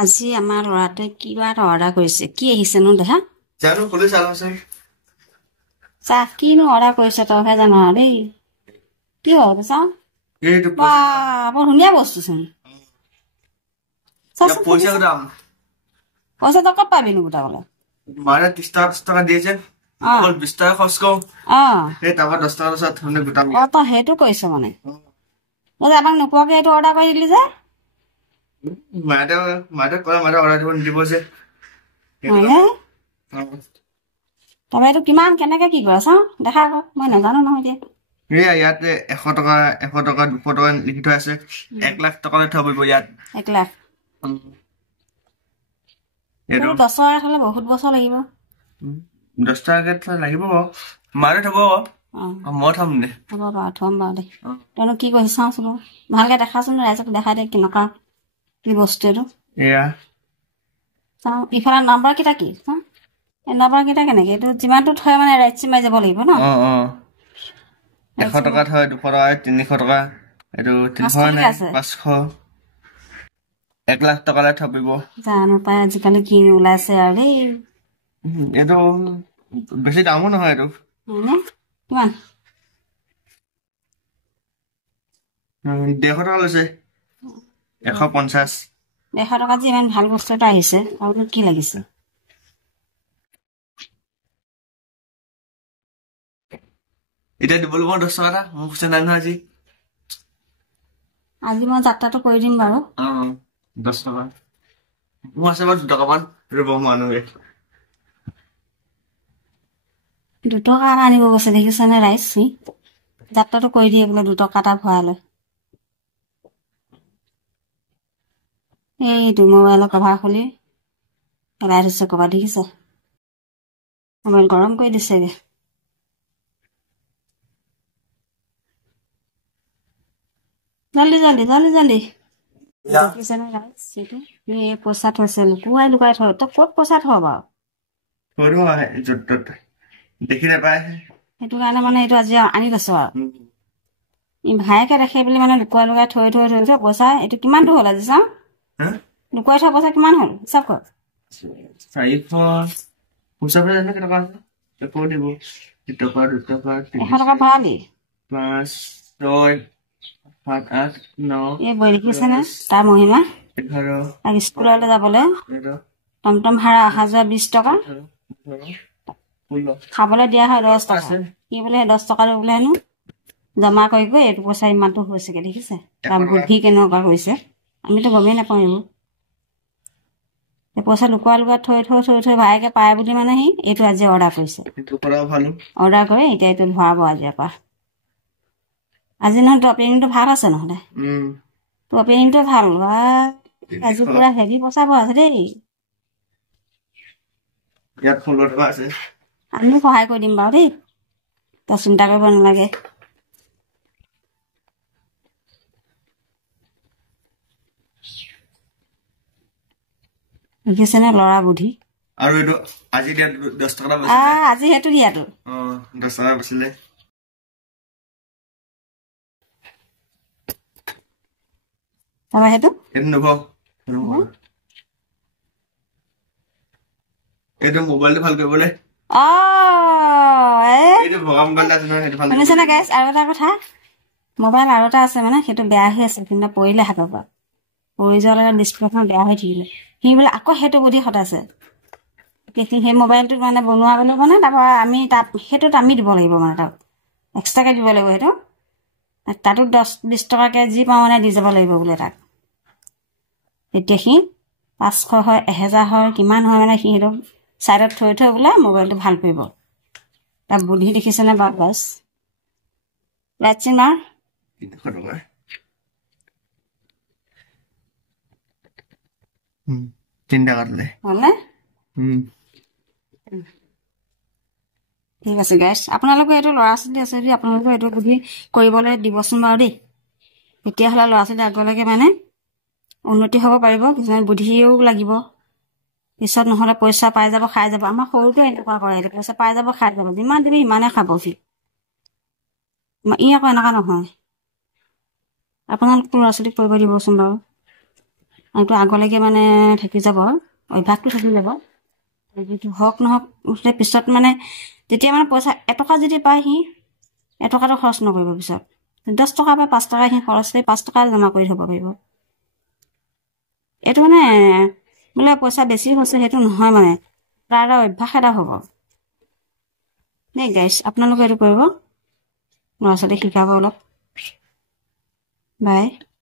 আজি আমাৰ ল'ৰাটোৱে কিবা এটা অৰ্ডাৰ কৰিছে। কি আহিছেনো দেখা? জানো খুলি চালোচোন। চাহ কিনো অৰ্ডাৰ কৰিছে তইহে জানো আৰু দেই। কি হ'ল চাওঁ? এইটো বা বৰ ধুনীয়া বস্তুচোন। পইচা দাম পইচা তই ক'ত পাবিনো গোটাবলৈ? মাৰে 30 টকা দিয়েছে, অকল 20 টকা খৰচ কৰো। সেই তাৰপৰা 10 টকা পিছত ধৰণে গোটাম। তই সেইটো কৰিছ মানে? মই আমাক নোকোৱাকে এইটো অৰ্ডাৰ কৰি দিলি যে? মাৰে কৰা মাৰে অৰ্ডাৰ দিব নিদিব যে। তাৰপৰা এইটো কিমান কেনেকে কি কৰা চাওঁ দেখা আকৌ, মই নাজানো নহয় এতিয়া। এয়া ইয়াতে 100 টকা 200 টকা লিখি থৈ আছে। 1 লাখ টকালৈ থব পাৰিব ইয়াত। 1 লাখ? এইটো 10 টকা থলে বহুত বছৰ লাগিব। 10 টকাকে লাগিব বাৰু। মাৰে থব। মই থম দে। হ'ব বাৰু, থম বাৰু দে। তইনো কি কৰিছ চাওঁচোন বাৰু। ভালকে দেখাচোন, ৰাইজক দেখাই দে কেনেকুৱা কি বস্তু এইটো। এয়া চাওঁ ইফালে নাম্বাৰ কেইটা কি চাওঁ। এই নাম্বাৰ কেইটা কেনেকে? এইটো যিমানটো থয় মানে ৰাইট চিমাই যাব লাগিব ন? 100 টকা থয়, 200 টকা, 300 টকা, এইটো 500, 1 লাখ টকালৈ থব পাৰিব। জানো পাই আজিকালি কি ওলাইছে আৰু দেই। এইটো বেছি দামো নহয় এইটো। কিমান? 150 টকা লৈছে। 150। 150 টকাত যে ইমান ভাল বস্তু এটা আহিছে, আৰু কি লাগিছে? এতিয়া দিবলৈ মই 10 টকা এটা মোৰ খুচা নাই নহয় আজি। আজি মই যাত্ৰাটো কৰি দিম বাৰু। 10 টকা মোৰ আছে বাৰু 2 টকামান ৰ'ব মানুহে 2 টকা এটা আনিব গৈছে দেখিছেনে ৰাইজ? যাত্ৰাটো কৰি দিয়ে বোলে 2 টকা এটা ভৰাই লয়। এইটো মোবাইলৰ কভাৰ খুলি পেলাই থৈছে কভাৰ, দেখিছে? মোবাইল গৰম কৰি দিছেগে। জল্দি জল্দি জল্দি জল্দি। দেখিছেনে ৰাইজ? এই পইচা থৈছে, লুকুৱাই লুকুৱাই থয়। তই ক'ত পইচা থ বাৰু? দেখি নাপায়, সেইটো কাৰণে মানে এইটো আজি আনি লৈছো আৰু। ভায়েকে দেখে বুলি মানে লুকুৱাই লুকুৱাই থৈ থৈ থৈ পইচা। এইটো কিমানটো হ'ল আজি চাওঁ? লুকুৱাই থোৱা পইচা কিমান হ'ল হিচাপ কৰ। 400 পইচা কেইটকা আছে? 1 টকা 2 টকা 100 টকা ভৰালি? 5 6 7 8 9 এই বৈ দেখিছেনে তাৰ মহিমা? 11 স্কুললৈ যাবলৈ টমটম ভাড়া অহা যোৱা 20 টকা, খাবলৈ দিয়া হয় 10 টকা। কি বোলে 10 টকাটো বোলে হেনো জমা কৰি গৈ এইটো পইচা ইমানটো হৈছেগে, দেখিছে? তাৰ বুদ্ধি কেনেকুৱা হৈছে, আমিতো গমেই নাপাওঁ এইবোৰ। পইচা লুকুৱাই লুকুৱাই থৈ থৈ থৈ থৈ ভায়েকে পায় বুলি মানে সি এইটো আজি অৰ্ডাৰ কৰিছে। অৰ্ডাৰ কৰি এতিয়া এইটো ভৰাব আজিৰ পৰা। আজি নহয় তোৰ অপেনিংটো ভাল আছে নহ'লে? তোৰ অপেনিংটো ভাল। আজি পুৰা হেভি পইচা ভৰাইছে দেই। আমিও সহায় কৰি দিম বাৰু দেই, তই চিন্তা কৰিব নালাগে। দেখিছেনে ল'ৰা বুদ্ধি? আৰু এইটো আজি দিয়া 10 টকা আজি সেইটো দিয়াটো 10 টকা বাছিলে। তাৰপৰা সেইটো এইটো মোবাইলটো ভাল কৰিবলৈ শুনিছেনে গাইছ? আৰু এটা কথা, মোবাইল আৰু এটা আছে মানে সেইটো বেয়া হৈ আছে, কিন্তু পৰিলে হাতৰ পৰা পৰি যোৱাৰ লগত ডিছপ্লেখন বেয়া হৈ থাকিলে। সি বোলে আকৌ সেইটো বুদ্ধি খটাইছে। সেই মোবাইলটোত মানে বনোৱা বুলি মানে তাৰপৰা আমি সেইটোত আমি দিব লাগিব মানে তাক এক্সট্ৰাকৈ দিব লাগিব। সেইটো তাতো 10-20 টকাকৈ যি পাওঁ মানে দি যাব লাগিব বোলে তাক। তেতিয়া সি 500 হয় 1000 হয় কিমান হয় মানে সি সেইটো চাইডত থৈ থৈ বোলে মোবাইলটো ভাল কৰিব। তাৰ বুদ্ধি দেখিছেনে বাৰু গাইছ? ৰাইট মাৰ 3 টকা দিলে হ'লনে? ঠিক আছে গাইছ, আপোনালোকে এইটো ল'ৰা ছোৱালী আছে যদি আপোনালোকে এইটো বুদ্ধি কৰিবলৈ দিবচোন বাৰু দেই। তেতিয়াহ'লে ল'ৰা ছোৱালী আগলৈকে মানে উন্নতি হ'ব পাৰিব। কিছুমান বুদ্ধিও লাগিব পিছত, নহ'লে পইচা পাই যাব খাই যাব। আমাৰ সৰুটো এনেকুৱা কৰে, পইচা পাই যাব খাই যাব, যিমান দিবি সিমানে খাব সি। ই আকৌ এনেকুৱা নহয়। আপোনালোকে ল'ৰা ছোৱালীক কৰিব দিবচোন বাৰু। এইটো আগলৈকে মানে থাকি যাব অভ্যাসটো থাকি যাব যিটো হওক নহওক পিছত মানে যেতিয়া মানে পইচা এটকা যদি পায় সি এটকাটো খৰচ নকৰিব পিছত 10 টকা বা 5 টকা সি খৰচ কৰি 5 টকা জমা কৰি থ'ব পাৰিব এইটো মানে বোলে পইচা বেছি হৈছে সেইটো নহয় মানে তাৰ এটা অভ্যাস এটা হ'ব দেই গাইছ আপোনালোকে এইটো কৰিব ল'ৰা ছোৱালীক শিকাব অলপ বাই